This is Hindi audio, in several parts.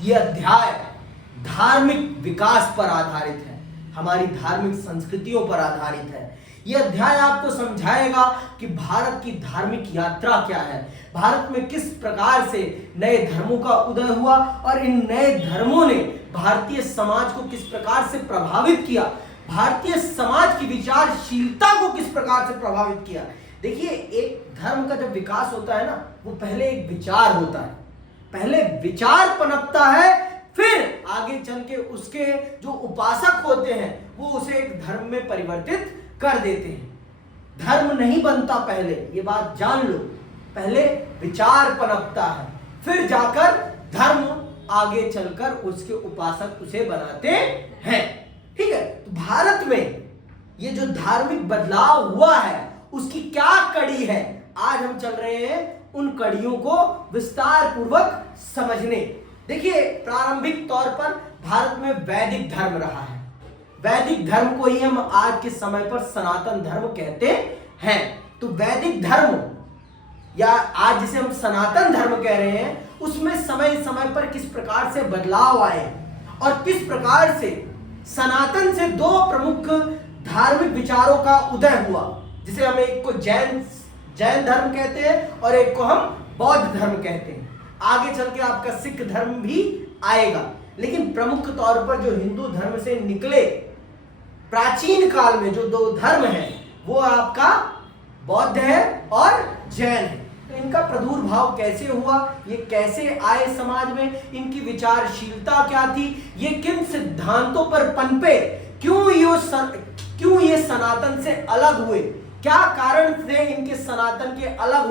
ये अध्याय धार्मिक विकास पर आधारित है, हमारी धार्मिक संस्कृतियों पर आधारित है। यह अध्याय आपको समझाएगा कि भारत की धार्मिक यात्रा क्या है, भारत में किस प्रकार से नए धर्मों का उदय हुआ और इन नए धर्मों ने भारतीय समाज को किस प्रकार से प्रभावित किया, भारतीय समाज की विचारशीलता को किस प्रकार से प्रभावित किया। देखिए, एक धर्म का जब विकास होता है ना, वो पहले एक विचार होता है, पहले विचार पनपता है, फिर आगे चल के उसके जो उपासक होते हैं वो उसे एक धर्म में परिवर्तित कर देते हैं। धर्म नहीं बनता पहले, ये बात जान लो, पहले विचार पनपता है, फिर जाकर धर्म आगे चलकर उसके उपासक उसे बनाते हैं। ठीक है, तो भारत में ये जो धार्मिक बदलाव हुआ है उसकी क्या कड़ी है, आज हम चल रहे हैं उन कड़ियों को विस्तार पूर्वक समझने। देखिए, प्रारंभिक तौर पर भारत में वैदिक धर्म रहा है, वैदिक धर्म को ही हम आज के समय पर सनातन धर्म कहते हैं। तो वैदिक धर्म या आज जिसे हम सनातन धर्म कह रहे हैं, उसमें समय समय पर किस प्रकार से बदलाव आए और किस प्रकार से सनातन से दो प्रमुख धार्मिक विचारों का उदय हुआ, जिसे हम एक को जैन धर्म कहते हैं और एक को हम बौद्ध धर्म कहते हैं। आगे चल के आपका सिख धर्म भी आएगा, लेकिन प्रमुख तौर पर जो हिंदू धर्म से निकले प्राचीन काल में जो दो धर्म हैं वो आपका बौद्ध है और जैन है। तो इनका प्रादुर्भाव कैसे हुआ, ये कैसे आए समाज में, इनकी विचारशीलता क्या थी, ये किन सिद्धांतों पर पनपे, क्यों ये सनातन से अलग हुए, क्या कारण थे इनके सनातन के अलग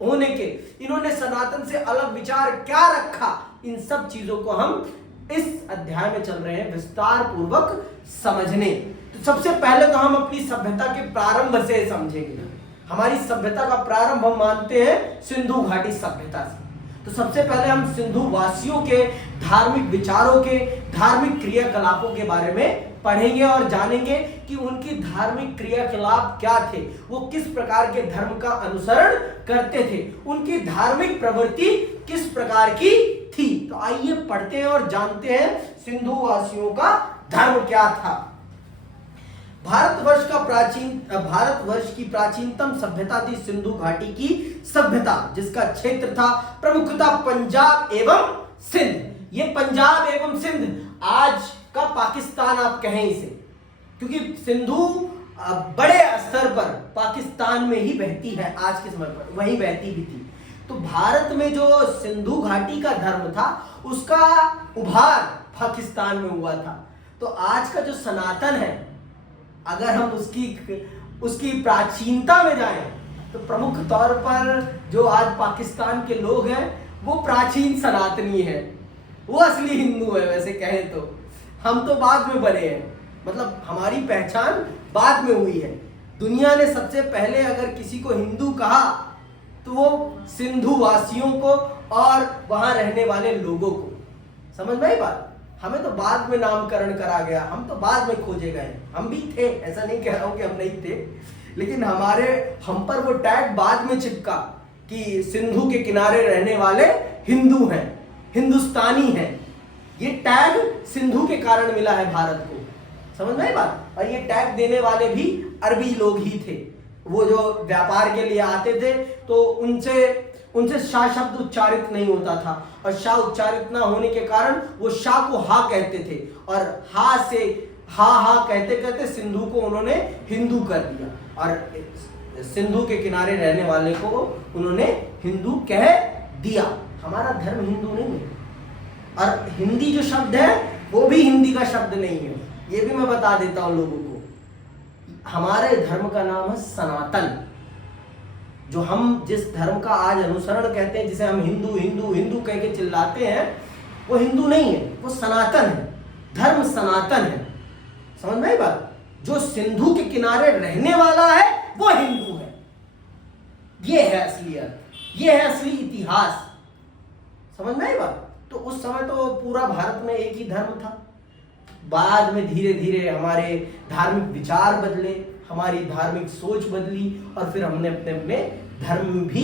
होने के, इन्होंने सनातन से अलग विचार क्या रखा, इन सब चीजों को हम इस अध्याय में चल रहे हैं विस्तार पूर्वक समझने। तो सबसे पहले तो हम अपनी सभ्यता के प्रारंभ से समझेंगे। हमारी सभ्यता का प्रारंभ हम मानते हैं सिंधु घाटी सभ्यता से। तो सबसे पहले हम सिंधु वासियों के धार्मिक विचारों के, धार्मिक क्रियाकलापों के बारे में पढ़ेंगे और जानेंगे कि उनकी धार्मिक क्रियाकलाप क्या थे, वो किस प्रकार के धर्म का अनुसरण करते थे, उनकी धार्मिक प्रवृत्ति किस प्रकार की थी। तो आइए पढ़ते हैं और जानते हैं सिंधु वासियों का धर्म क्या था। भारतवर्ष की प्राचीनतम सभ्यता थी सिंधु घाटी की सभ्यता, जिसका क्षेत्र था प्रमुखतः पंजाब एवं सिंध। ये पंजाब एवं सिंध आज का पाकिस्तान आप कहें इसे, क्योंकि सिंधु बड़े स्तर पर पाकिस्तान में ही बहती है, आज के समय पर वहीं बहती भी थी। तो भारत में जो सिंधु घाटी का धर्म था उसका उभार पाकिस्तान में हुआ था। तो आज का जो सनातन है, अगर हम उसकी प्राचीनता में जाएं तो प्रमुख तौर पर जो आज पाकिस्तान के लोग हैं वो प्राचीन सनातनी है, वो असली हिंदू है। वैसे कहें तो हम तो बाद में बने हैं, मतलब हमारी पहचान बाद में हुई है। दुनिया ने सबसे पहले अगर किसी को हिंदू कहा तो वो सिंधु वासियों को और वहां रहने वाले लोगों को। समझ में आई बात? हमें तो बाद में नामकरण करा गया, हम तो बाद में खोजे गए। हम भी थे, ऐसा नहीं कह रहा हूं कि हम नहीं थे, लेकिन हम पर वो टैग बाद में चिपका कि सिंधु के किनारे रहने वाले हिंदू हैं, हिंदुस्तानी हैं। ये टैग सिंधु के कारण मिला है भारत को। समझ में आई बात? और ये टैग देने वाले भी अरबी लोग ही थे। वो जो व्यापार के लिए आते थे तो उनसे शाह शब्द उच्चारित नहीं होता था, और शाह उच्चारित ना होने के कारण वो शाह को हा कहते थे, और हा से हा कहते कहते सिंधु को उन्होंने हिंदू कर दिया, और सिंधु के किनारे रहने वाले को उन्होंने हिंदू कह दिया। हमारा धर्म हिंदू नहीं है, और हिंदी जो शब्द है वो भी हिंदी का शब्द नहीं है, ये भी मैं बता देता हूं लोगों को। हमारे धर्म का नाम है सनातन। जो हम जिस धर्म का आज अनुसरण कहते हैं, जिसे हम हिंदू हिंदू हिंदू कह के चिल्लाते हैं, वो हिंदू नहीं है, वो सनातन है। धर्म सनातन है। समझ में आई बात? जो सिंधु के किनारे रहने वाला है वो हिंदू है। ये है असलियत, ये है असली इतिहास। समझ में आई बात? तो उस समय तो पूरा भारत में एक ही धर्म था। बाद में धीरे धीरे हमारे धार्मिक विचार बदले, हमारी धार्मिक सोच बदली, और फिर हमने अपने अपने धर्म भी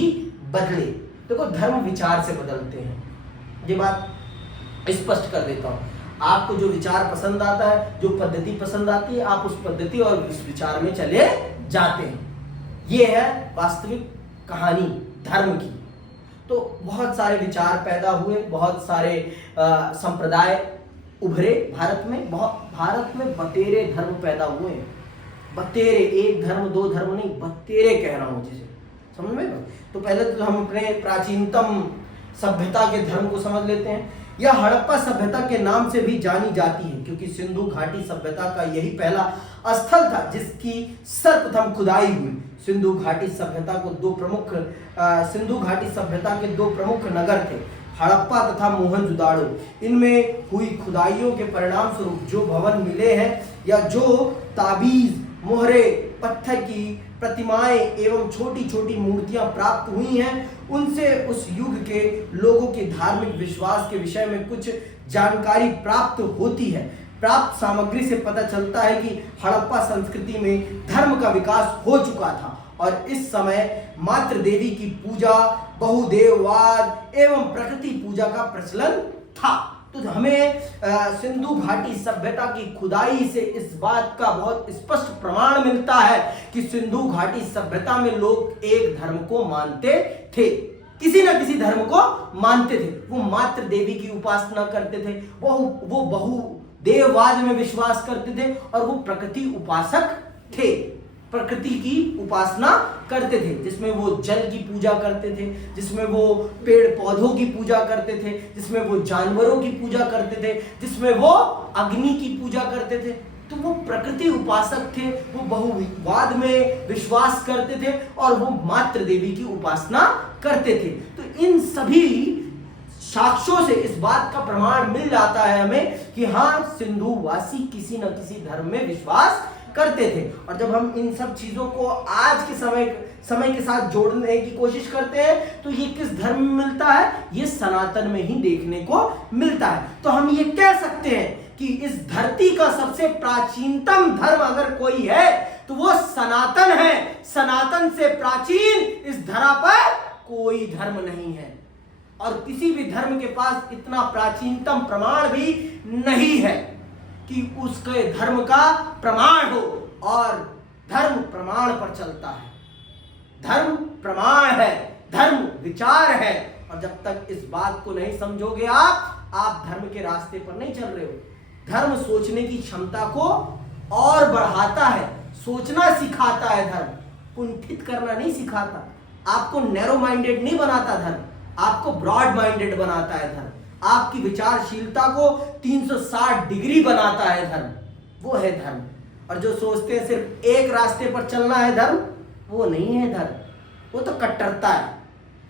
बदले। देखो, धर्म विचार से बदलते हैं, ये बात स्पष्ट कर देता हूं। आपको जो विचार पसंद आता है, जो पद्धति पसंद आती है, आप उस पद्धति और उस विचार में चले जाते हैं। ये है वास्तविक कहानी धर्म की। तो बहुत सारे विचार पैदा हुए, बहुत सारे संप्रदाय उभरे भारत में। भारत में बतेरे धर्म पैदा हुए, बतेरे, एक धर्म दो धर्म नहीं, बतेरे कह रहा हूं जिसे, समझ में। तो पहले तो हम अपने प्राचीनतम सभ्यता के धर्म को समझ लेते हैं। यह हड़प्पा सभ्यता के नाम से भी जानी जाती है क्योंकि सिंधु घाटी सभ्यता का यही पहला स्थल था जिसकी सर्वप्रथम खुदाई हुई। सिंधु घाटी सभ्यता के दो प्रमुख नगर थे, हड़प्पा तथा मोहनजोदाड़ो। इनमें हुई खुदाइयों के परिणाम स्वरूप जो भवन मिले हैं या जो ताबीज, मोहरे, पत्थर की प्रतिमाएं एवं छोटी छोटी मूर्तियां प्राप्त हुई हैं, उनसे उस युग के लोगों के धार्मिक विश्वास के विषय में कुछ जानकारी प्राप्त होती है। प्राप्त सामग्री से पता चलता है कि हड़प्पा संस्कृति में धर्म का विकास हो चुका था और इस समय मातृ देवी की पूजा, बहुदेववाद एवं प्रकृति पूजा का प्रचलन था। तो हमें सिंधु घाटी सभ्यता की खुदाई से इस बात का बहुत स्पष्ट प्रमाण मिलता है कि सिंधु घाटी सभ्यता में लोग एक धर्म को मानते थे, किसी न किसी धर्म को मानते थे। वो मातृ देवी की उपासना करते थे, वो बहुदेववाद में विश्वास करते थे और वो प्रकृति उपासक थे, प्रकृति की उपासना करते थे, जिसमें वो जल की पूजा करते थे, जिसमें वो पेड़ पौधों की पूजा करते थे, जिसमें वो जानवरों की पूजा करते थे, जिसमें वो अग्नि की पूजा करते थे। तो वो प्रकृति उपासक थे, वो बहुवाद में विश्वास करते थे और वो मातृ देवी की उपासना करते थे। तो इन सभी साक्ष्यों से इस बात का प्रमाण मिल जाता है हमें कि हाँ, सिंधु वासी किसी न किसी धर्म में विश्वास करते थे। और जब हम इन सब चीजों को आज के समय के साथ जोड़ने की कोशिश करते हैं तो ये किस धर्म में मिलता है? ये सनातन में ही देखने को मिलता है। तो हम ये कह सकते हैं कि इस धरती का सबसे प्राचीनतम धर्म अगर कोई है तो वो सनातन है। सनातन से प्राचीन इस धरा पर कोई धर्म नहीं है और किसी भी धर्म के पास इतना प्राचीनतम प्रमाण भी नहीं है कि उसके धर्म का प्रमाण हो। और धर्म प्रमाण पर चलता है, धर्म प्रमाण है, धर्म विचार है। और जब तक इस बात को नहीं समझोगे आप धर्म के रास्ते पर नहीं चल रहे हो। धर्म सोचने की क्षमता को और बढ़ाता है, सोचना सिखाता है धर्म, कुंठित करना नहीं सिखाता। आपको नैरो माइंडेड नहीं बनाता धर्म, आपको ब्रॉड माइंडेड बनाता है धर्म। आपकी विचारशीलता को 360 डिग्री बनाता है धर्म, वो है धर्म। और जो सोचते हैं सिर्फ एक रास्ते पर चलना है धर्म, वो नहीं है धर्म, वो तो कट्टरता है।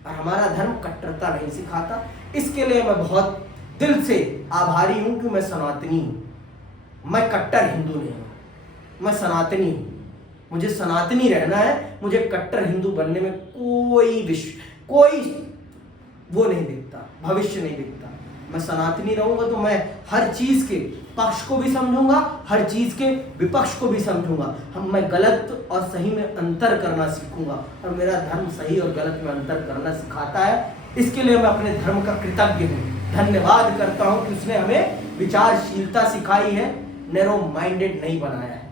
और हमारा धर्म कट्टरता नहीं सिखाता। इसके लिए मैं बहुत दिल से आभारी हूं कि मैं सनातनी हूं। मैं कट्टर हिंदू नहीं हूं, मैं सनातनी हूं। मुझे सनातनी रहना है, मुझे कट्टर हिंदू बनने में कोई वो नहीं दिखता, भविष्य नहीं दिखता। मैं सनातनी रहूंगा तो मैं हर चीज के पक्ष को भी समझूंगा, हर चीज के विपक्ष को भी समझूंगा। मैं गलत और सही में अंतर करना सीखूंगा और मेरा धर्म सही और गलत में अंतर करना सिखाता है। इसके लिए मैं अपने धर्म का कृतज्ञ हूँ, धन्यवाद करता हूँ कि उसने हमें विचारशीलता सिखाई है, नैरो माइंडेड नहीं बनाया है।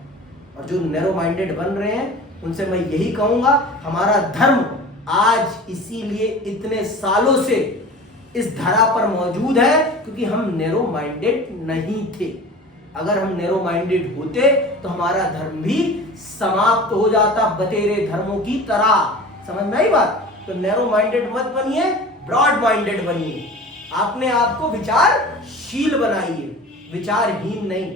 और जो नैरो माइंडेड बन रहे हैं उनसे मैं यही कहूंगा, हमारा धर्म आज इसीलिए इतने सालों से इस धरा पर मौजूद है क्योंकि हम नैरो माइंडेड नहीं थे। अगर हम नैरो माइंडेड होते तो हमारा धर्म भी समाप्त हो जाता बतेरे धर्मों की तरह। समझ में आई बात? तो नैरो माइंडेड मत बनिए, ब्रॉड माइंडेड बनिए। आपने आपको विचारशील बनाइए, विचारहीन नहीं।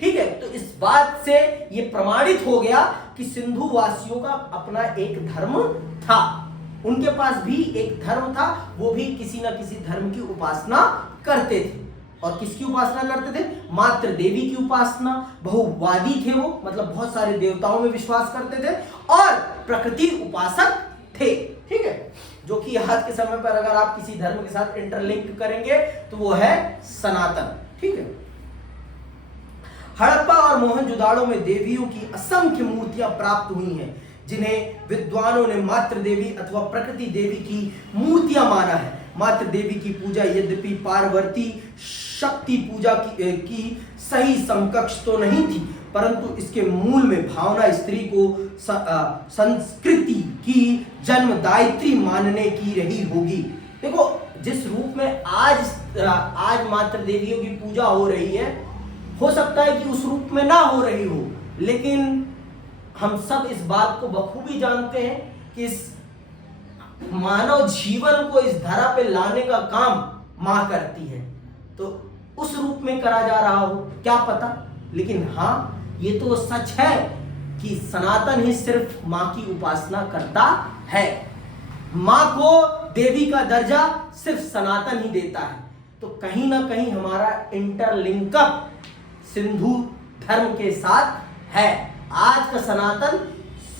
ठीक है, तो इस बात से यह प्रमाणित हो गया कि सिंधु वासियों का अपना एक धर्म था, उनके पास भी एक धर्म था, वो भी किसी न किसी धर्म की उपासना करते थे। और किसकी उपासना करते थे? मातृ देवी की उपासना। बहुवादी थे वो, मतलब बहुत सारे देवताओं में विश्वास करते थे और प्रकृति उपासक थे। ठीक है, जो कि आज के समय पर अगर आप किसी धर्म के साथ इंटरलिंक करेंगे तो वो है सनातन। ठीक है, हड़प्पा और मोहनजोदाड़ो में देवियों की असंख्य मूर्तियां प्राप्त हुई हैं जिन्हें विद्वानों ने मातृ देवी अथवा प्रकृति देवी की मूर्तियां माना है। मातृ देवी की पूजा यद्यपि पार्वती शक्ति पूजा की सही समकक्ष तो नहीं थी, परंतु इसके मूल में भावना स्त्री को संस्कृति की जन्मदायित्री मानने की रही होगी। देखो, जिस रूप में आज मातृ देवियों की पूजा हो रही है, हो सकता है कि उस रूप में ना हो रही हो, लेकिन हम सब इस बात को बखूबी जानते हैं कि इस मानव जीवन को इस धरा पे लाने का काम मां करती है। तो उस रूप में करा जा रहा हो क्या पता, लेकिन हाँ, ये तो सच है कि सनातन ही सिर्फ मां की उपासना करता है। मां को देवी का दर्जा सिर्फ सनातन ही देता है। तो कहीं ना कहीं हमारा इंटरलिंकअप सिंधु धर्म के साथ है। आज का सनातन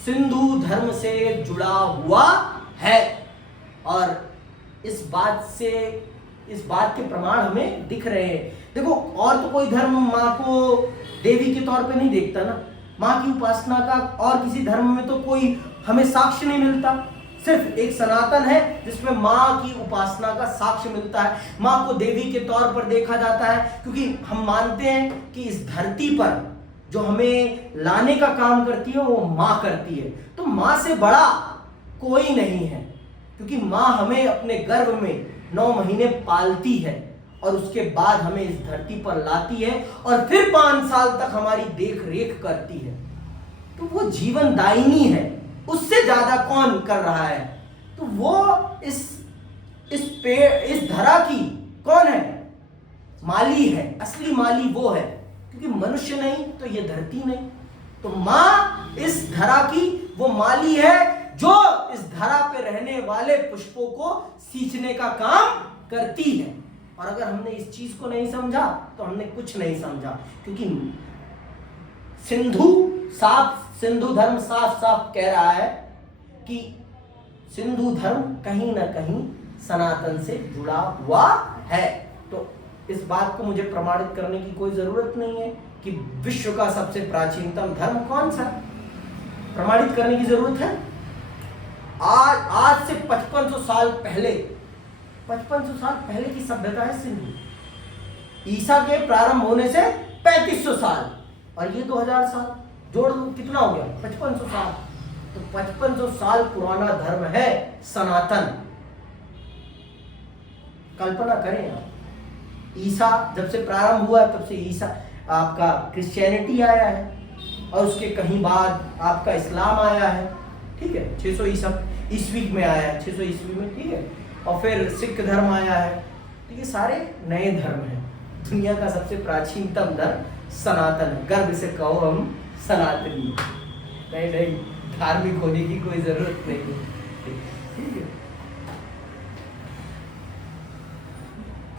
सिंधु धर्म से जुड़ा हुआ है, और इस बात के प्रमाण हमें दिख रहे हैं। देखो, और तो कोई धर्म मां को देवी के तौर पे नहीं देखता ना। मां की उपासना का और किसी धर्म में तो कोई हमें साक्ष्य नहीं मिलता। सिर्फ एक सनातन है जिसमें मां की उपासना का साक्ष्य मिलता है। मां को देवी के तौर पर देखा जाता है, क्योंकि हम मानते हैं कि इस धरती पर जो हमें लाने का काम करती है वो मां करती है। तो मां से बड़ा कोई नहीं है, क्योंकि मां हमें अपने गर्भ में 9 महीने पालती है और उसके बाद हमें इस धरती पर लाती है और फिर 5 साल तक हमारी देख रेख करती है। तो वो जीवन दायिनी है, उससे ज्यादा कौन कर रहा है? तो वो इस धरा की कौन है? माली है। असली माली वो है, क्योंकि मनुष्य नहीं तो ये धरती नहीं। तो मां इस धरा की वो माली है जो इस धरा पे रहने वाले पुष्पों को सींचने का काम करती है। और अगर हमने इस चीज को नहीं समझा तो हमने कुछ नहीं समझा, क्योंकि सिंधु धर्म साफ साफ कह रहा है कि सिंधु धर्म कहीं ना कहीं सनातन से जुड़ा हुआ है। तो इस बात को मुझे प्रमाणित करने की कोई जरूरत नहीं है कि विश्व का सबसे प्राचीनतम धर्म कौन सा, प्रमाणित करने की जरूरत है? आज से 5500 साल पहले की सभ्यता है सिंधु। ईसा के प्रारंभ होने से 3500 साल और ये 2000 साल जोड़ लो, कितना हो गया? 5500 साल। तो 5500 साल पुराना धर्म है सनातन। कल्पना करें आप, ईसा जब से प्रारंभ हुआ तब से ईसा आपका क्रिश्चियनिटी आया है, और उसके कहीं बाद आपका इस्लाम आया है, ठीक है, 600 ईस्वी में आया है, 600 ईस्वी में, ठीक है, और फिर सिख धर्म आया है। तो ये सारे नए धर्म हैं। दुनिया का सबसे प्राचीनतम धर्म सनातन है। गर्व से कहो हम सनातनी। नहीं, धार्मिक होने की कोई जरूरत नहीं है, ठीक है।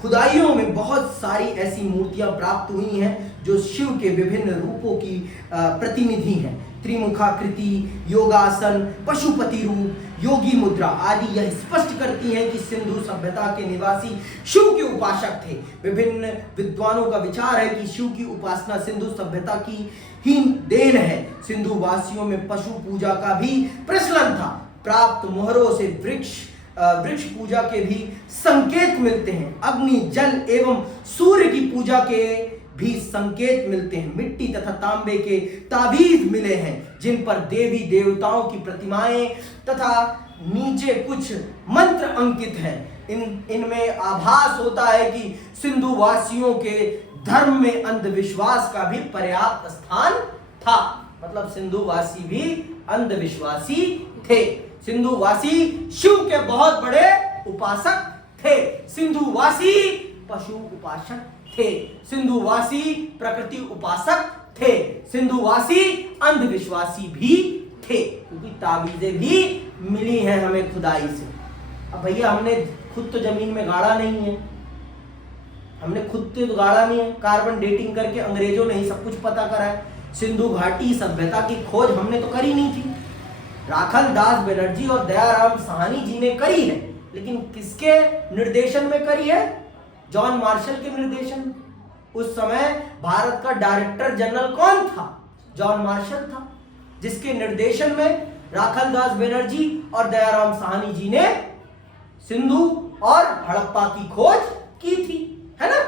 खुदाइयों में बहुत सारी ऐसी मूर्तियां प्राप्त हुई हैं जो शिव के विभिन्न रूपों की प्रतिनिधि हैं। त्रिमुखाकृति, योगासन, पशुपति रूप, योगी मुद्रा आदि यह स्पष्ट करती हैं कि सिंधु सभ्यता के निवासी शिव के उपासक थे। विभिन्न विद्वानों का विचार है कि शिव की उपासना सिंधु सभ्यता की ही देन है। सिंधु वासियों में पशु पूजा का भी प्रचलन था। प्राप्त मोहरों से वृक्ष पूजा के भी संकेत मिलते हैं। अग्नि, जल एवं सूर्य की पूजा के भी संकेत मिलते हैं। मिट्टी तथा तांबे के ताबीज मिले हैं जिन पर देवी देवताओं की प्रतिमाएं तथा नीचे कुछ मंत्र अंकित हैं। इनमें आभास होता है कि सिंधु वासियों के धर्म में अंधविश्वास का भी पर्याप्त स्थान था। मतलब सिंधुवासी भी अंधविश्वासी थे। सिंधुवासी शिव के बहुत बड़े उपासक थे। सिंधुवासी पशु उपासक थे। सिंधुवासी प्रकृति उपासक थे। सिंधुवासी अंधविश्वासी भी थे, क्योंकि ताबीजें भी मिली हैं हमें खुदाई से। अब भैया हमने खुद तो जमीन में गाड़ा नहीं है, हमने खुद तो गाड़ा नहीं है। कार्बन डेटिंग करके अंग्रेजों ने ही सब कुछ पता करा है। सिंधु घाटी सभ्यता की खोज हमने तो करी नहीं थी, राखल दास बनर्जी और दयाराम साहनी जी ने करी है। लेकिन किसके निर्देशन में करी है? जॉन मार्शल के निर्देशन। उस समय भारत का डायरेक्टर जनरल कौन था? जॉन मार्शल था, जिसके निर्देशन में राखल दास बनर्जी और दयाराम साहनी जी ने सिंधु और हड़प्पा की खोज की थी, है ना।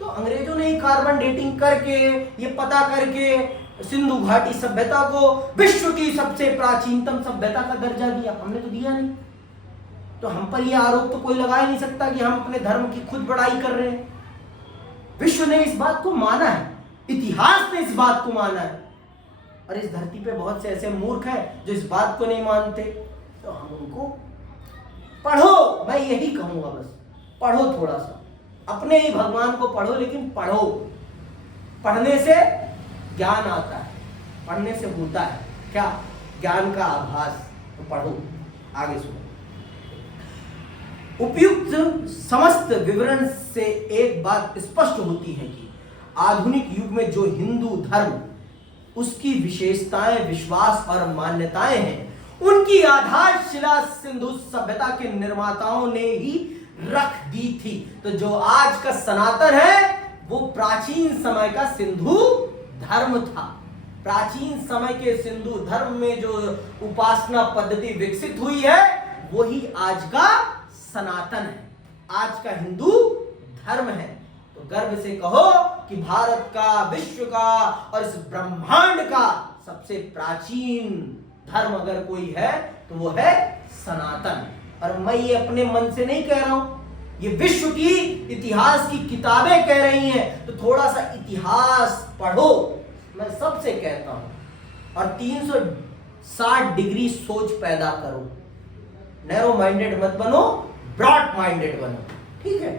तो अंग्रेजों ने कार्बन डेटिंग करके, ये पता करके सिंधु घाटी सभ्यता को विश्व की सबसे प्राचीनतम सभ्यता का दर्जा दिया। हमने तो दिया नहीं। तो हम पर यह आरोप तो कोई लगा ही नहीं सकता कि हम अपने धर्म की खुद बड़ाई कर रहे हैं। विश्व ने इस बात को माना है, इतिहास ने इस बात को माना है, और इस धरती पे बहुत से ऐसे मूर्ख हैं जो इस बात को नहीं मानते। तो हम उनको पढ़ो, मैं यही कहूंगा, बस पढ़ो, थोड़ा सा अपने ही भगवान को पढ़ो, लेकिन पढ़ो। पढ़ने से ज्ञान आता है, पढ़ने से होता है क्या, ज्ञान का आभास। तो पढ़ो, आगे सुनो। उपयुक्त समस्त विवरण से एक बात स्पष्ट होती है कि आधुनिक युग में जो हिंदू धर्म, उसकी विशेषताएं, विश्वास और मान्यताएं हैं, उनकी आधारशिला सिंधु सभ्यता के निर्माताओं ने ही रख दी थी। तो जो आज का सनातन है वो प्राचीन समय का सिंधु धर्म था। प्राचीन समय के सिंधु धर्म में जो उपासना पद्धति विकसित हुई है वही आज का सनातन है, आज का हिंदू धर्म है। तो गर्व से कहो कि भारत का, विश्व का और इस ब्रह्मांड का सबसे प्राचीन धर्म अगर कोई है तो वो है सनातन। और मैं ये अपने मन से नहीं कह रहा हूं, ये विश्व की इतिहास की किताबें कह रही हैं। तो थोड़ा सा इतिहास पढ़ो, मैं सबसे कहता हूं, और 360 डिग्री सोच पैदा करो। नैरो माइंडेड मत बनो, ब्रॉड माइंडेड बनो, ठीक है।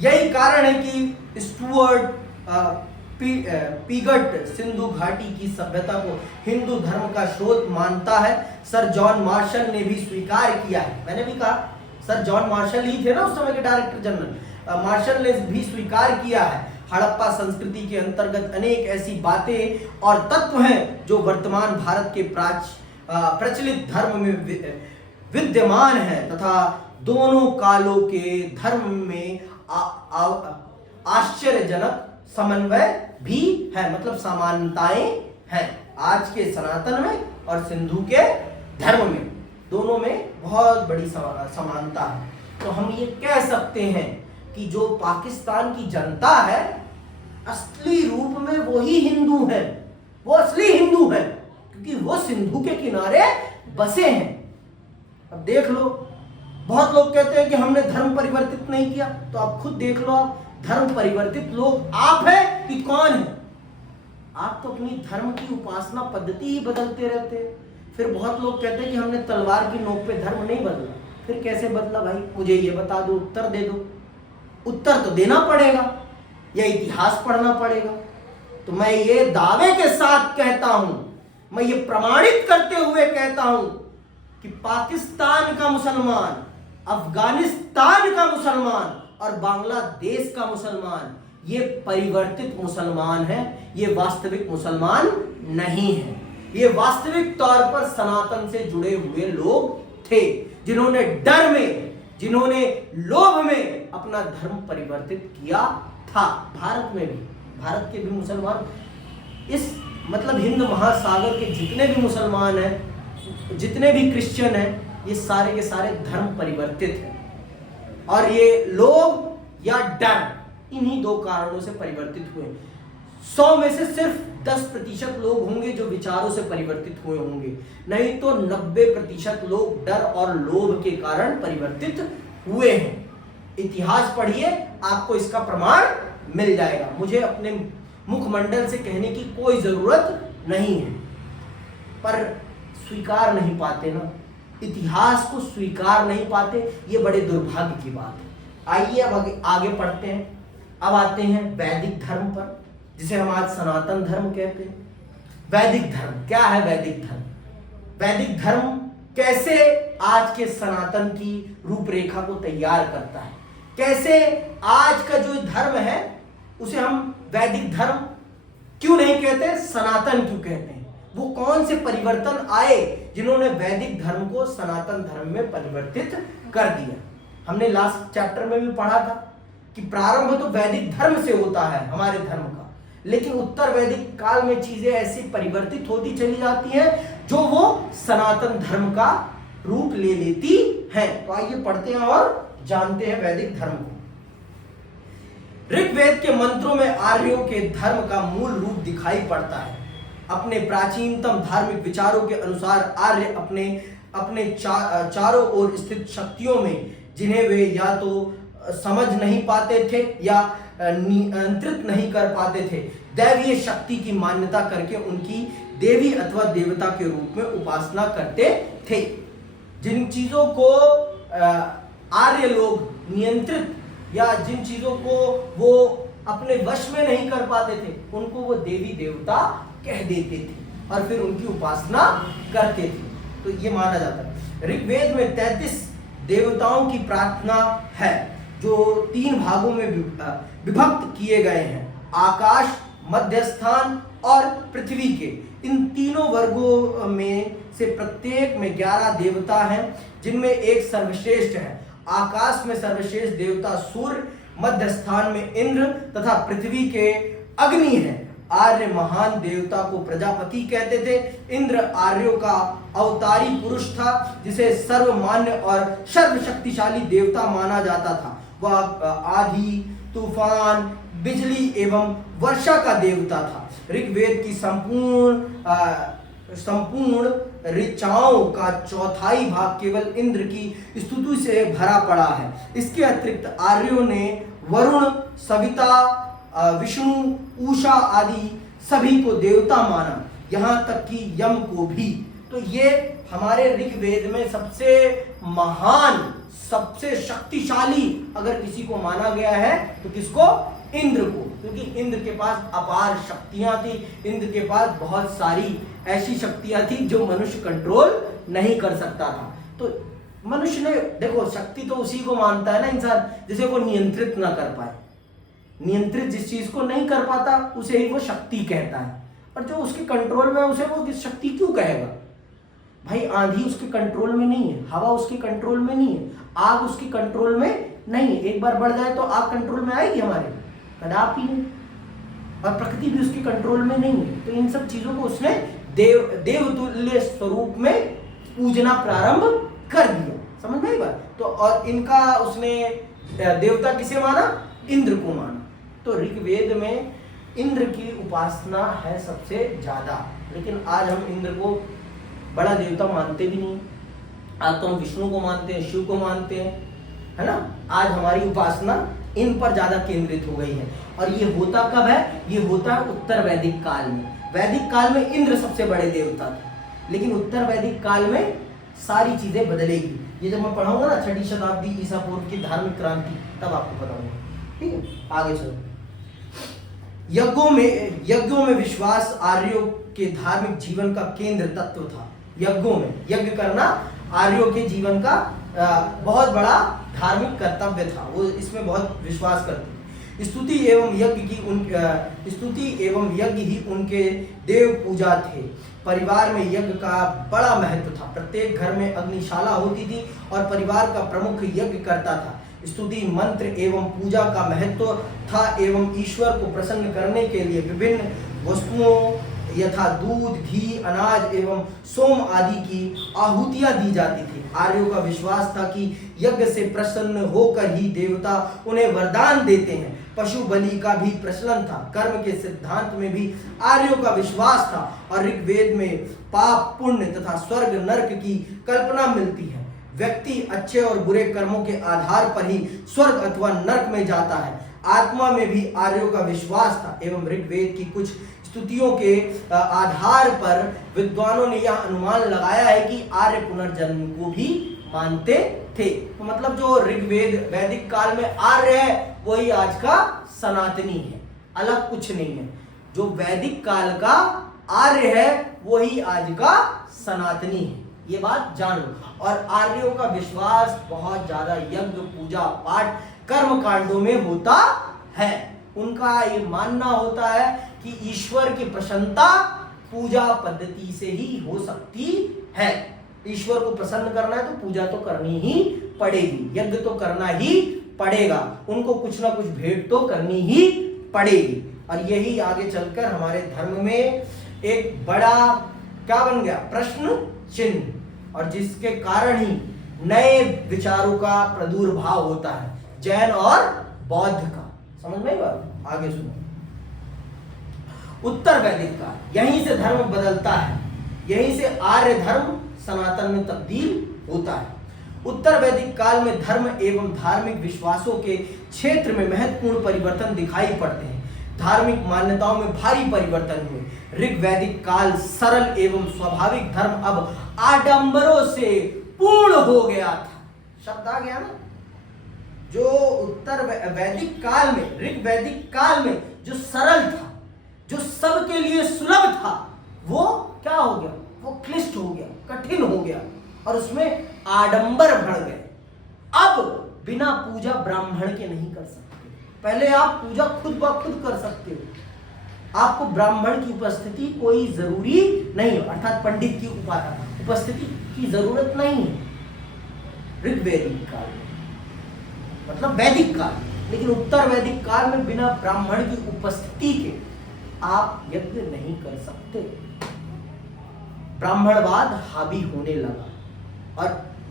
यही कारण है कि स्टुअर्ट पीगट सिंधु घाटी की सभ्यता को हिंदू धर्म का स्रोत मानता है। सर जॉन मार्शल ने भी स्वीकार किया है, मैंने भी कहा सर जॉन मार्शल ही थे ना उस समय के डायरेक्टर जनरल, मार्शल ने भी स्वीकार किया है। हड़प्पा संस्कृति के अंतर्गत अनेक ऐसी बातें और तत्व हैं जो वर्तमान भारत के प्रचलित धर्म में विद्यमान है तथा दोनों कालों के धर्म में आश्चर्यजनक समन्वय भी है, मतलब समानताएं हैं आज के सनातन में और सिंधु के धर्म में, दोनों में बहुत बड़ी समानता है। तो हम ये कह सकते हैं कि जो पाकिस्तान की जनता है असली रूप में वही हिंदू है, वो असली हिंदू है, क्योंकि वो सिंधु के किनारे बसे हैं। अब देख लो, बहुत लोग कहते हैं कि हमने धर्म परिवर्तित नहीं किया, तो आप खुद देख लो, आप धर्म परिवर्तित लोग आप हैं कि कौन है? आप तो अपनी धर्म की उपासना पद्धति ही बदलते रहते हैं। फिर बहुत लोग कहते हैं कि हमने तलवार की नोक पे धर्म नहीं बदला। फिर कैसे बदला भाई? मुझे ये बता दो, उत्तर दे दो। उत्तर तो देना पड़ेगा या इतिहास पढ़ना पड़ेगा। तो मैं ये दावे के साथ कहता हूं, मैं ये प्रमाणित करते हुए कहता हूं कि पाकिस्तान का मुसलमान, अफगानिस्तान का मुसलमान और बांग्लादेश का मुसलमान ये परिवर्तित मुसलमान है, ये वास्तविक मुसलमान नहीं है। ये वास्तविक तौर पर सनातन से जुड़े हुए लोग थे, जिन्होंने डर में, जिन्होंने लोभ में अपना धर्म परिवर्तित किया था। भारत में भी, भारत के भी मुसलमान, इस मतलब हिंद महासागर के जितने भी मुसलमान हैं, जितने भी क्रिश्चियन हैं, ये सारे के सारे धर्म परिवर्तित हैं। और ये लोभ या डर, इन्हीं दो कारणों से परिवर्तित हुए। 100 में से सिर्फ 10% लोग होंगे जो विचारों से परिवर्तित हुए होंगे, नहीं तो 90% लोग डर और लोभ के कारण परिवर्तित हुए हैं। इतिहास पढ़िए, आपको इसका प्रमाण मिल जाएगा। मुझे अपने मुखमंडल से कहने की कोई जरूरत नहीं है, पर स्वीकार नहीं पाते ना, इतिहास को स्वीकार नहीं पाते, ये बड़े दुर्भाग्य की बात है। आइए अब आगे पढ़ते हैं। अब आते हैं वैदिक धर्म पर, जिसे हम आज सनातन धर्म कहते हैं। वैदिक धर्म क्या है? वैदिक धर्म, वैदिक धर्म कैसे आज के सनातन की रूपरेखा को तैयार करता है, कैसे आज का जो धर्म है उसे हम वैदिक धर्म क्यों नहीं कहते, सनातन क्यों कहते हैं? वो कौन से परिवर्तन आए जिन्होंने वैदिक धर्म को सनातन धर्म में परिवर्तित कर दिया? हमने लास्ट चैप्टर में भी पढ़ा था कि प्रारंभ तो वैदिक धर्म से होता है हमारे धर्म का, लेकिन उत्तर वैदिक काल में चीजें ऐसी परिवर्तित होती चली जाती हैं जो वो सनातन धर्म का रूप ले लेती हैं। तो आइए पढ़ते हैं और जानते हैं वैदिक धर्म को। ऋग्वेद के मंत्रों में आर्यों के धर्म का मूल रूप दिखाई पड़ता है। अपने प्राचीनतम धार्मिक विचारों के अनुसार आर्य अपने चारों ओर स्थित शक्तियों में, जिन्हें वे या तो समझ नहीं पाते थे या नियंत्रित नहीं कर पाते थे, दैवीय शक्ति की मान्यता करके उनकी देवी अथवा देवता के रूप में उपासना करते थे। जिन चीजों को आर्य लोग नियंत्रित या जिन चीजों को वो अपने वश में नहीं कर पाते थे, उनको वो देवी देवता कह देते थे और फिर उनकी उपासना करते थे। तो ये माना जाता है। ऋग्वेद में 33 देवताओं की प्रार्थना है, जो 3 भागों में विभक्त किए गए हैं, आकाश, मध्य स्थान और पृथ्वी के। इन तीनों वर्गों में से प्रत्येक में 11 देवता हैं, जिनमें एक सर्वश्रेष्ठ है। आकाश में सर्वश्रेष्ठ देवता सूर्य, मध्य स्थान में इंद्र तथा पृथ्वी के अग्नि है। आर्य महान देवता को प्रजापति कहते थे। इंद्र आर्यों का अवतारी पुरुष था, जिसे सर्वमान्य और सर्वशक्तिशाली देवता माना जाता था। वह आंधी, तूफान, बिजली एवं वर्षा का देवता था। ऋग्वेद की संपूर्ण ऋचाओं का चौथाई भाग केवल इंद्र की स्तुति से भरा पड़ा है। इसके अतिरिक्त आर्यों ने वरुण, सविता, विष्णु, उषा आदि सभी को देवता माना, यहाँ तक कि यम को भी। तो ये हमारे ऋग्वेद में सबसे महान, सबसे शक्तिशाली अगर किसी को माना गया है तो किसको? इंद्र को, क्योंकि इंद्र के पास अपार शक्तियां थी। इंद्र के पास बहुत सारी ऐसी शक्तियां थी जो मनुष्य कंट्रोल नहीं कर सकता था। तो मनुष्य ने, देखो, शक्ति तो उसी को मानता है ना इंसान जिसे वो नियंत्रित ना कर पाए। नियंत्रित जिस चीज को नहीं कर पाता उसे ही वो शक्ति कहता है, और जो उसके कंट्रोल में है उसे वो शक्ति क्यों कहेगा? भाई, आंधी उसके कंट्रोल में नहीं है, हवा उसके कंट्रोल में नहीं है, आग उसके कंट्रोल में नहीं है। एक बार बढ़ जाए तो आग कंट्रोल में आएगी हमारे? कदापि नहीं। और प्रकृति भी उसके कंट्रोल में नहीं है। तो इन सब चीजों को उसने देवतुल्य स्वरूप में पूजना प्रारंभ कर दिया। समझ में आई बात? तो और इनका उसने देवता किसे माना? इंद्र को माना। तो ऋग्वेद में इंद्र की उपासना है सबसे ज्यादा, लेकिन आज हम इंद्र को बड़ा देवता मानते भी नहीं। आज तो हम विष्णु को मानते हैं, शिव को मानते हैं, है ना। आज हमारी उपासना इन पर ज्यादा केंद्रित हो गई है। और ये होता कब है? ये होता है उत्तर वैदिक काल में। वैदिक काल में इंद्र सबसे बड़े देवता थे, लेकिन उत्तर वैदिक काल में सारी चीजें बदलेगी। ये जब मैं पढ़ाऊंगा ना 6वीं शताब्दी ईसा पूर्व की धार्मिक क्रांति, तब आपको बताऊंगा। ठीक है, आगे चलो। यज्ञों में विश्वास आर्यों के धार्मिक जीवन का केंद्र तत्व था। यज्ञों में यज्ञ करना आर्यों के जीवन का बहुत बड़ा धार्मिक कर्तव्य था। वो इसमें बहुत विश्वास करते थे। स्तुति एवं यज्ञ ही उनके देव पूजा थे। परिवार में यज्ञ का बड़ा महत्व था। प्रत्येक घर में अग्निशाला होती थी और परिवार का प्रमुख यज्ञ करता था। स्तुति, मंत्र एवं पूजा का महत्व था एवं ईश्वर को प्रसन्न करने के लिए विभिन्न वस्तुओं यथा दूध, घी, अनाज एवं सोम आदि की आहुतियां दी जाती थी। आर्यों का विश्वास था कि यज्ञ से प्रसन्न होकर ही देवता उन्हें वरदान देते हैं। पशु बलि का भी प्रचलन था। कर्म के सिद्धांत में भी आर्यों का विश्वास था और ऋग्वेद में पाप, पुण्य तथा स्वर्ग नरक की कल्पना मिलती है। व्यक्ति अच्छे और बुरे कर्मों के आधार पर ही स्वर्ग अथवा नरक में जाता है। आत्मा में भी आर्यों का विश्वास था एवं ऋग्वेद की कुछ स्तुतियों के आधार पर विद्वानों ने यह अनुमान लगाया है कि आर्य पुनर्जन्म को भी मानते थे। तो मतलब जो ऋग्वेद वैदिक काल में आर्य है वही आज का सनातनी है, अलग कुछ नहीं है। जो वैदिक काल का आर्य है वही आज का सनातनी है, ये बात जान लो। और आर्यों का विश्वास बहुत ज्यादा यज्ञ, पूजा पाठ, कर्म कांडों में होता है। उनका ये मानना होता है कि ईश्वर की प्रसन्नता पूजा पद्धति से ही हो सकती है। ईश्वर को प्रसन्न करना है तो पूजा तो करनी ही पड़ेगी, यज्ञ तो करना ही पड़ेगा, उनको कुछ ना कुछ भेंट तो करनी ही पड़ेगी। और यही आगे चलकर हमारे धर्म में एक बड़ा क्या बन गया? प्रश्न चिन्ह। और जिसके कारण ही नए विचारों का प्रादुर्भाव होता है, जैन और बौद्ध का। समझ में आई बात? आगे सुनो। उत्तर वैदिक काल, यहीं से धर्म बदलता है, यहीं से आर्य धर्म सनातन में तब्दील होता है। उत्तर वैदिक काल में धर्म एवं धार्मिक विश्वासों के क्षेत्र में महत्वपूर्ण परिवर्तन दिखाई पड़ते हैं। धार्मिक मान्यताओं में भारी परिवर्तन हुए। ऋग वैदिक काल सरल एवं स्वाभाविक धर्म अब आडंबरों से पूर्ण हो गया था। शब्द आ गया ना? जो उत्तर वैदिक काल में, ऋग वैदिक काल में जो सरल था, जो सबके लिए सुलभ था, वो क्या हो गया? वो क्लिष्ट हो गया, कठिन हो गया और उसमें आडंबर बढ़ गए। अब बिना पूजा ब्राह्मण के नहीं कर सकते। पहले आप पूजा खुद ब खुद कर सकते हो, आपको ब्राह्मण की उपस्थिति कोई जरूरी नहीं है, अर्थात पंडित की उपस्थिति की जरूरत नहीं है ऋग्वैदिक काल में, मतलब वैदिक काल। लेकिन उत्तर वैदिक काल में बिना ब्राह्मण की उपस्थिति के आप यज्ञ नहीं कर सकते। ब्राह्मणवाद हावी होने लगा और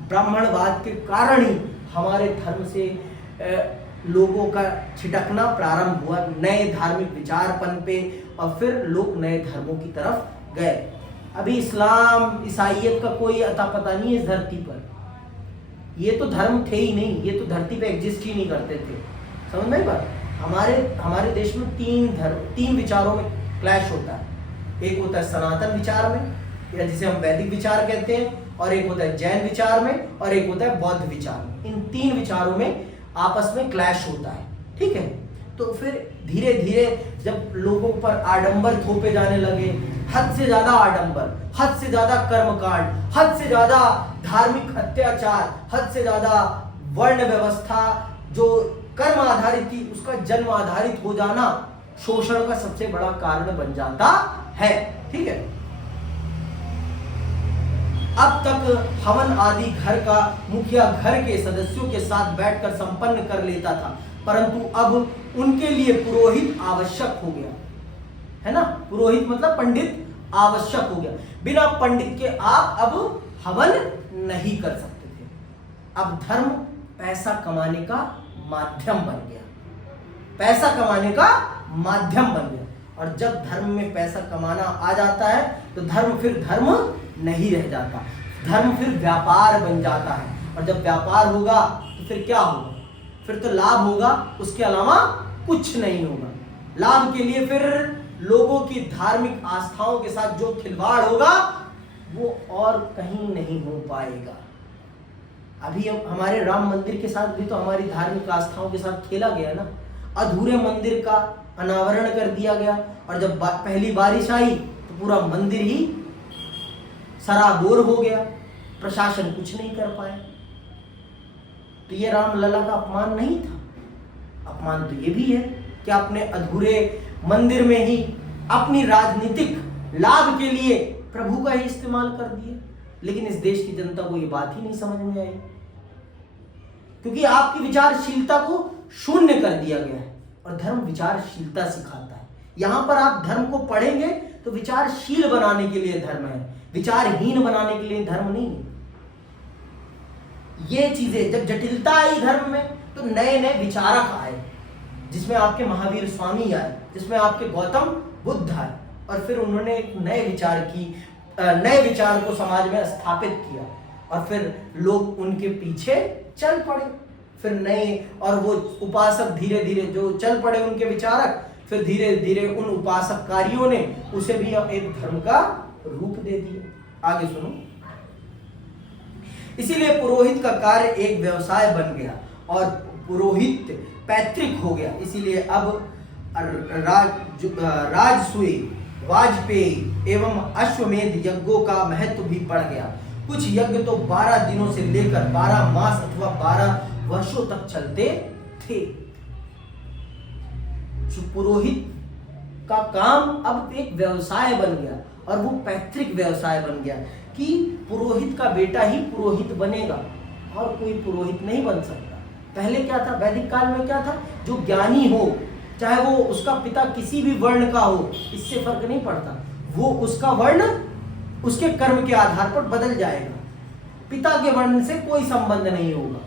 ब्राह्मणवाद के कारण ही हमारे धर्म से लोगों का छिटकना प्रारंभ हुआ, नए धार्मिक विचारपन पे, और फिर लोग नए धर्मों की तरफ गए। अभी इस्लाम ईसाइयत का कोई अता पता नहीं है इस धरती पर। ये तो धर्म थे ही नहीं, ये तो धरती पे एग्जिस्ट ही नहीं करते थे। समझ में आई बात? हमारे देश में तीन विचारों में क्लैश होता है। एक होता है सनातन विचार में, या जिसे हम वैदिक विचार कहते हैं, और एक होता है जैन विचार में, और एक होता है बौद्ध विचार में। इन तीन विचारों में आपस में क्लैश होता है, ठीक है? तो फिर धीरे धीरे जब लोगों पर आडंबर थोपे जाने लगे, हद से ज्यादा आडंबर, हद से ज्यादा कर्मकांड, हद से ज्यादा धार्मिक अत्याचार, हद से ज्यादा वर्ण व्यवस्था जो कर्म आधारित थी उसका जन्म आधारित हो जाना शोषण का सबसे बड़ा कारण बन जाता है, ठीक है? अब तक हवन आदि घर का मुखिया घर के सदस्यों के साथ बैठकर संपन्न कर लेता था, परंतु अब उनके लिए पुरोहित आवश्यक हो गया, है ना? पुरोहित मतलब पंडित आवश्यक हो गया। बिना पंडित के आप अब हवन नहीं कर सकते थे। अब धर्म पैसा कमाने का माध्यम बन गया, पैसा कमाने का माध्यम बन गया। और जब धर्म में पैसा कमाना आ जाता है तो धर्म फिर धर्म नहीं रह जाता, धर्म फिर व्यापार बन जाता है। और जब व्यापार होगा तो फिर क्या होगा? फिर तो लाभ होगा, उसके अलावा कुछ नहीं होगा। लाभ के लिए फिर लोगों की धार्मिक आस्थाओं के साथ जो खिलवाड़ होगा वो और कहीं नहीं हो पाएगा। अभी हमारे राम मंदिर के साथ भी तो हमारी धार्मिक आस्थाओं के साथ खेला गया ना। अधूरे मंदिर का अनावरण कर दिया गया और जब पहली बारिश आई तो पूरा मंदिर ही सराबोर हो गया, प्रशासन कुछ नहीं कर पाया। तो ये रामलला का अपमान नहीं था। अपमान तो ये भी है कि आपने अधूरे मंदिर में ही अपनी राजनीतिक लाभ के लिए प्रभु का ही इस्तेमाल कर दिया। लेकिन इस देश की जनता को ये बात ही नहीं समझ में आई, क्योंकि आपकी विचारशीलता को शून्य कर दिया गया है। और धर्म विचारशीलता सिखाता है। यहां पर आप धर्म को पढ़ेंगे तो विचारशील बनाने के लिए धर्म है, विचारहीन बनाने के लिए धर्म नहीं है। ये चीजें जब जटिलता आई धर्म में तो नए नए विचारक आए, जिसमें आपके महावीर स्वामी आए, जिसमें आपके गौतम बुद्ध आए, और फिर उन्होंने एक नए विचार को समाज में स्थापित किया और फिर लोग उनके पीछे चल पड़े। फिर नए और वो उपासक धीरे धीरे जो चल पड़े उनके विचारक, फिर धीरे धीरे उन उपासककारियों ने उसे भी एक धर्म का रूप दे दिया। आगे सुनो। इसीलिए पुरोहित का कार्य एक व्यवसाय बन गया और पुरोहित पैतृक हो गया। इसीलिए अब राजसूय, वाजपेयी एवं अश्वमेध यज्ञों का महत्व भी बढ़ गया। कुछ यज्ञ तो 12 दिनों से लेकर 12 मास अथवा 12 वर्षों तक चलते थे। पुरोहित का काम अब एक व्यवसाय बन गया और वो पैतृक व्यवसाय बन गया कि पुरोहित का बेटा ही पुरोहित बनेगा और कोई पुरोहित नहीं बन सकता। पहले क्या था? वैदिक काल में क्या था? जो ज्ञानी हो, चाहे वो उसका पिता किसी भी वर्ण का हो, इससे फर्क नहीं पड़ता, वो उसका वर्ण उसके कर्म के आधार पर बदल जाएगा। पिता के वर्ण से कोई संबंध नहीं होगा।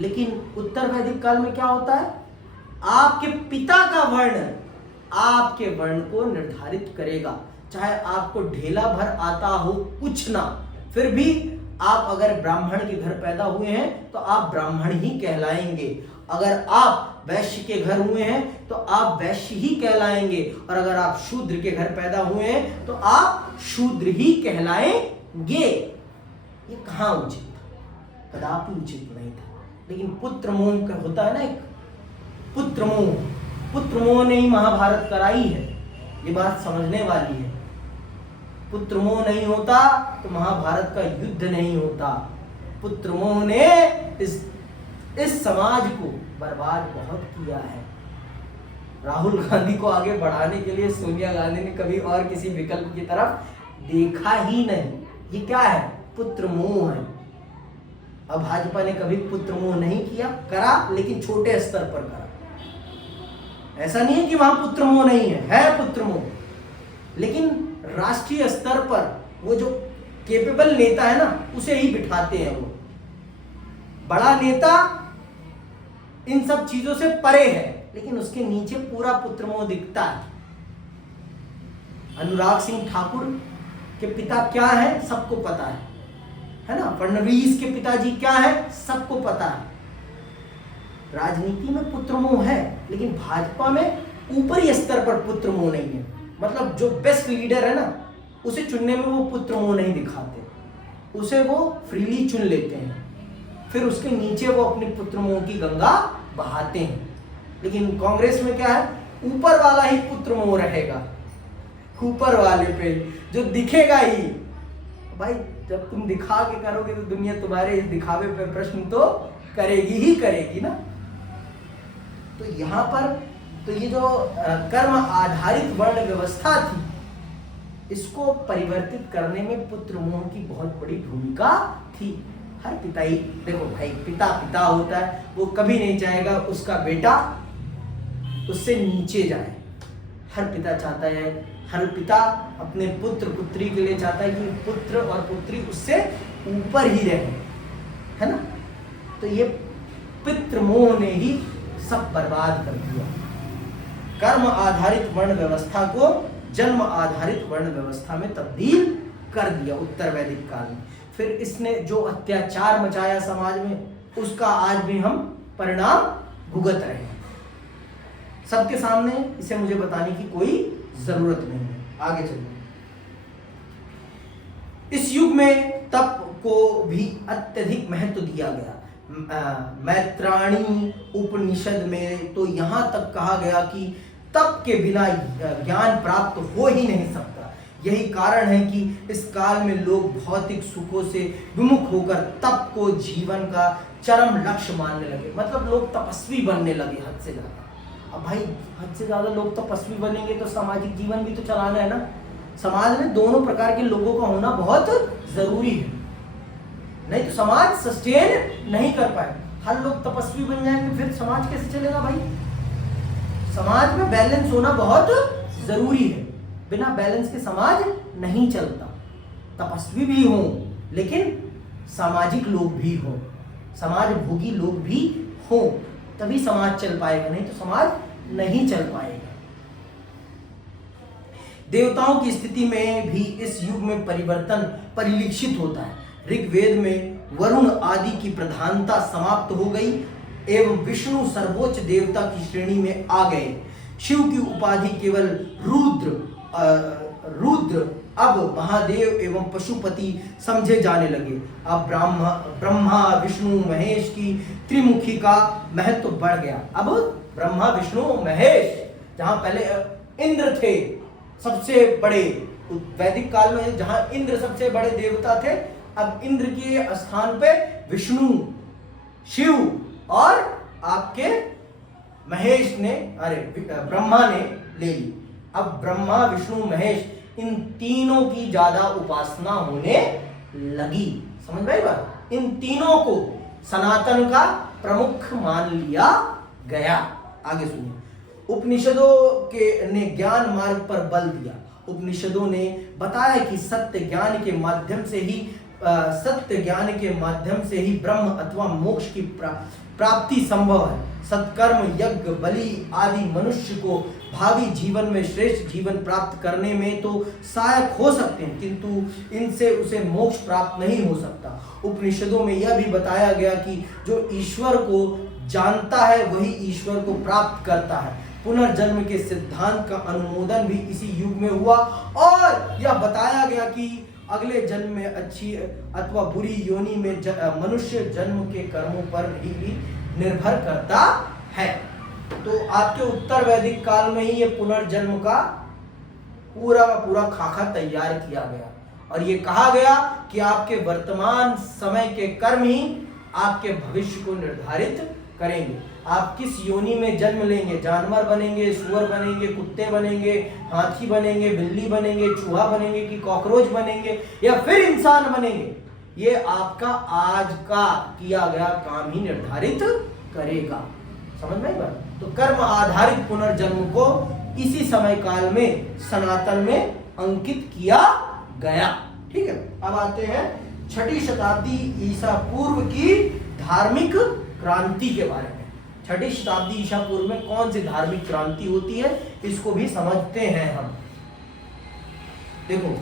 लेकिन उत्तर वैदिक काल में क्या होता है, आपके पिता का वर्ण आपके वर्ण को निर्धारित करेगा। चाहे आपको ढेला भर आता हो कुछ ना, फिर भी आप अगर ब्राह्मण के घर पैदा हुए हैं तो आप ब्राह्मण ही कहलाएंगे। अगर आप वैश्य के घर हुए हैं तो आप वैश्य ही कहलाएंगे, और अगर आप शूद्र के घर पैदा हुए हैं तो आप शूद्र ही कहलाएंगे। ये कहाँ उचित था, कदापि उचित नहीं था। लेकिन पुत्र मोह का होता है ना, एक पुत्र मोह ने ही महाभारत कराई है। ये बात समझने वाली है। पुत्र मोह नहीं होता तो महाभारत का युद्ध नहीं होता। पुत्र मोह ने इस समाज को बर्बाद बहुत किया है। राहुल गांधी को आगे बढ़ाने के लिए सोनिया गांधी ने कभी और किसी विकल्प की तरफ देखा ही नहीं। ये क्या है, पुत्र मोह है। अब भाजपा ने कभी पुत्र मोह नहीं किया, करा लेकिन छोटे स्तर पर करा। ऐसा नहीं है कि वहां पुत्र मोह नहीं है पुत्र मोह, लेकिन राष्ट्रीय स्तर पर वो जो केपेबल नेता है ना, उसे ही बिठाते हैं। वो बड़ा नेता इन सब चीजों से परे है, लेकिन उसके नीचे पूरा पुत्र मोह दिखता है। अनुराग सिंह ठाकुर के पिता क्या है सबको पता है ना। फडणवीस के पिताजी क्या है सबको पता है। राजनीति में पुत्र मोह है, लेकिन भाजपा में ऊपरी स्तर पर पुत्र मोह नहीं है। मतलब जो बेस्ट लीडर है ना, उसे चुनने में वो पुत्र मोह नहीं दिखाते, उसे वो फ्रीली चुन लेते हैं, फिर उसके नीचे वो अपने पुत्र मोह की गंगा बहाते हैं। लेकिन कांग्रेस में क्या है, ऊपर वाला ही पुत्र मोह रहेगा, ऊपर वाले पे जो दिखेगा ही। भाई जब तुम दिखा के करोगे तो दुनिया तुम्हारे इस दिखावे पे प्रश्न तो करेगी ही करेगी ना। तो यहाँ पर तो ये जो कर्म आधारित वर्ण व्यवस्था थी, इसको परिवर्तित करने में पुत्र मोह की बहुत बड़ी भूमिका थी। हर पिता ही, देखो भाई, पिता होता है, वो कभी नहीं चाहेगा उसका बेटा उससे नीचे जाए। हर पिता चाहता है, हर पिता अपने पुत्र पुत्री के लिए चाहता है कि पुत्र और पुत्री उससे ऊपर ही रहे, है ना। तो ये पितृ मोह ने ही सब बर्बाद कर दिया। कर्म आधारित वर्ण व्यवस्था को जन्म आधारित वर्ण व्यवस्था में तब्दील कर दिया उत्तर वैदिक काल में। फिर इसने जो अत्याचार मचाया समाज में, उसका आज भी हम परिणाम भुगत रहे हैं। सबके सामने इसे मुझे बताने की कोई जरूरत नहीं है। आगे चलिए। इस युग में तप को भी अत्यधिक महत्व दिया गया। मैत्राणी उपनिषद में तो यहाँ तक कहा गया कि तप के बिना ज्ञान प्राप्त हो ही नहीं सकता। यही कारण है कि इस काल में लोग भौतिक सुखों से विमुख होकर तप को जीवन का चरम लक्ष्य मानने लगे। मतलब लोग तपस्वी बनने लगे हद से ज्यादा। अब भाई हद से ज्यादा लोग तपस्वी बनेंगे तो सामाजिक जीवन भी तो चलाना है ना। समाज में दोनों प्रकार के लोगों का होना बहुत जरूरी है, नहीं तो समाज सस्टेन नहीं कर पाए। हर लोग तपस्वी बन जाएंगे फिर समाज कैसे चलेगा भाई। समाज में बैलेंस होना बहुत जरूरी है, बिना बैलेंस के समाज नहीं चलता। तपस्वी भी हों लेकिन सामाजिक लोग भी हों, समाज भोगी लोग भी हों, तभी समाज चल पाएगा, नहीं तो समाज नहीं चल पाएगा। देवताओं की स्थिति में भी इस युग में परिवर्तन परिलक्षित होता है। ऋग्वेद में वरुण आदि की प्रधानता समाप्त हो गई एवं विष्णु सर्वोच्च देवता की श्रेणी में आ गए। शिव की उपाधि केवल रुद्र अब महादेव एवं पशुपति समझे जाने लगे। अब ब्रह्मा विष्णु महेश की त्रिमुखी का महत्व बढ़ गया। अब ब्रह्मा विष्णु महेश, जहां पहले इंद्र थे सबसे बड़े, वैदिक काल में जहां इंद्र सबसे बड़े देवता थे, अब इंद्र के स्थान पे विष्णु शिव और आपके महेश ने, ब्रह्मा ने ले ली। अब ब्रह्मा विष्णु महेश इन तीनों की ज्यादा उपासना होने लगी। समझ में आई बात। इन तीनों को सनातन का प्रमुख मान लिया गया। आगे सुनिए। उपनिषदों के ने ज्ञान मार्ग पर बल दिया। उपनिषदों ने बताया कि सत्य ज्ञान के माध्यम से ही सत्य ज्ञान के माध्यम से ही ब्रह्म अथवा मोक्ष की प्राप्ति संभव है। सत्कर्म, यज्ञ, बलि आदि मनुष्य को भावी जीवन में श्रेष्ठ जीवन प्राप्त करने में तो सहायक हो सकते हैं, किंतु इनसे उसे मोक्ष प्राप्त नहीं हो सकता। उपनिषदों में यह भी बताया गया कि जो ईश्वर को जानता है वही ईश्वर को प्राप्त करता है। पुनर्जन्म के सिद्धांत का अनुमोदन भी इसी युग में हुआ और यह बताया गया कि अगले जन्म में अच्छी अथवा बुरी योनि में मनुष्य जन्म के कर्मों पर भी निर्भर करता है। तो आपके उत्तर वैदिक काल में ही ये पुनर्जन्म का पूरा खाका तैयार किया गया और ये कहा गया कि आपके वर्तमान समय के कर्म ही आपके भविष्य को निर्धारित करेंगे। आप किस योनि में जन्म लेंगे, जानवर बनेंगे, सुअर बनेंगे, कुत्ते बनेंगे, हाथी बनेंगे, बिल्ली बनेंगे, चूहा बनेंगे कि कॉकरोच बनेंगे या फिर इंसान बनेंगे, ये आपका आज का किया गया काम ही निर्धारित करेगा। समझ में आई बात? तो कर्म आधारित पुनर्जन्म को इसी समय काल में सनातन में अंकित किया गया। ठीक है, अब आते हैं 6ठी शताब्दी ईसा पूर्व की धार्मिक क्रांति के बारे में। 6ठी शताब्दी ईसा पूर्व में कौन सी धार्मिक क्रांति होती है, इसको भी समझते हैं हम। देखो,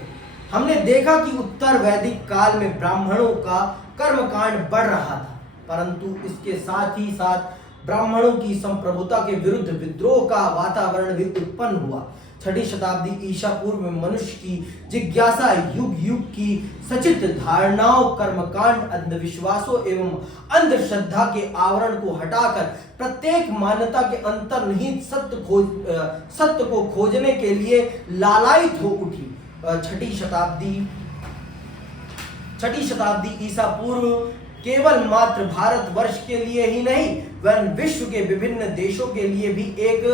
हमने देखा कि उत्तर वैदिक काल में ब्राह्मणों का कर्मकांड बढ़ रहा था, परंतु इसके साथ ही साथ ब्राह्मणों की संप्रभुता के विरुद्ध विद्रोह का वातावरण भी उत्पन्न हुआ। 6ठी शताब्दी ईसा पूर्व में मनुष्य की जिज्ञासा युग युग की सचित धारणाओं, कर्मकांड, अंधविश्वासों एवं अंधश्रद्धा के आवरण को हटाकर प्रत्येक मान्यता के अंतर्निहित सत्य को खोजने के लिए लालायित हो उठी। 6ठी शताब्दी ईसा पूर्व केवल मात्र भारतवर्ष के लिए ही नहीं वरन विश्व के विभिन्न देशों के लिए भी एक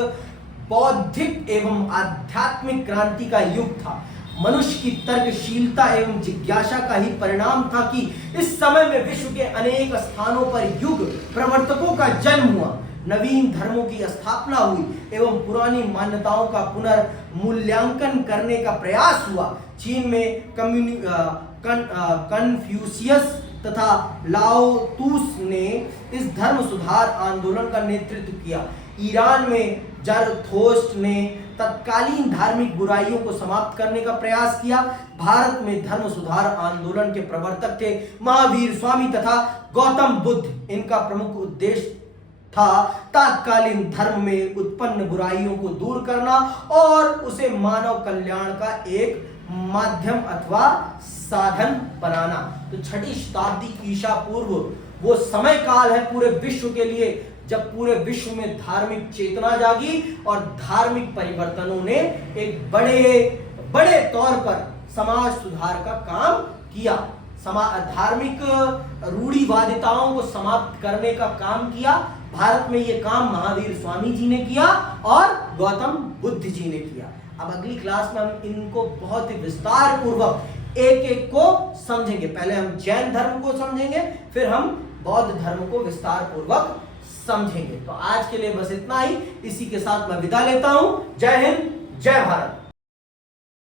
बौद्धिक एवं आध्यात्मिक क्रांति का युग था। मनुष्य की तर्कशीलता एवं जिज्ञासा का ही परिणाम था कि इस समय में विश्व के अनेक स्थानों पर युग प्रवर्तकों का जन्म हुआ, नवीन धर्मों की स्थापना हुई एवं पुरानी मान्यताओं का पुनर्मूल्यांकन करने का प्रयास हुआ। चीन में कन्फ्यूशियस तथा लाओ तूस ने इस धर्म सुधार आंदोलन का नेतृत्व किया। ईरान में जरथोस्ट ने तत्कालीन धार्मिक बुराइयों को समाप्त करने का प्रयास किया। भारत में धर्म सुधार आंदोलन के प्रवर्तक थे महावीर स्वामी तथा गौतम बुद्ध। इनका प्रमुख उद्देश्य था तत्कालीन धर्म में उत्पन्न बुराइयों को दूर करना और उसे मानव कल्याण का एक माध्यम अथवा साधन बनाना। तो 6ठी शताब्दी ईसा पूर्व वो समय काल है पूरे विश्व के लिए जब पूरे विश्व में धार्मिक चेतना जागी और धार्मिक परिवर्तनों ने एक बड़े तौर पर समाज सुधार का काम किया। धार्मिक रूढ़िवादिताओं को समाप्त करने का काम किया। भारत में ये काम महावीर स्वामी जी ने किया और गौतम बुद्ध जी ने किया। अब अगली क्लास में हम इनको बहुत ही विस्तार पूर्वक एक को समझेंगे। पहले हम जैन धर्म को समझेंगे, फिर हम बौद्ध धर्म को विस्तार पूर्वक समझेंगे। तो आज के लिए बस इतना ही। इसी के साथ मैं विदा लेता हूं। जय हिंद, जय भारत।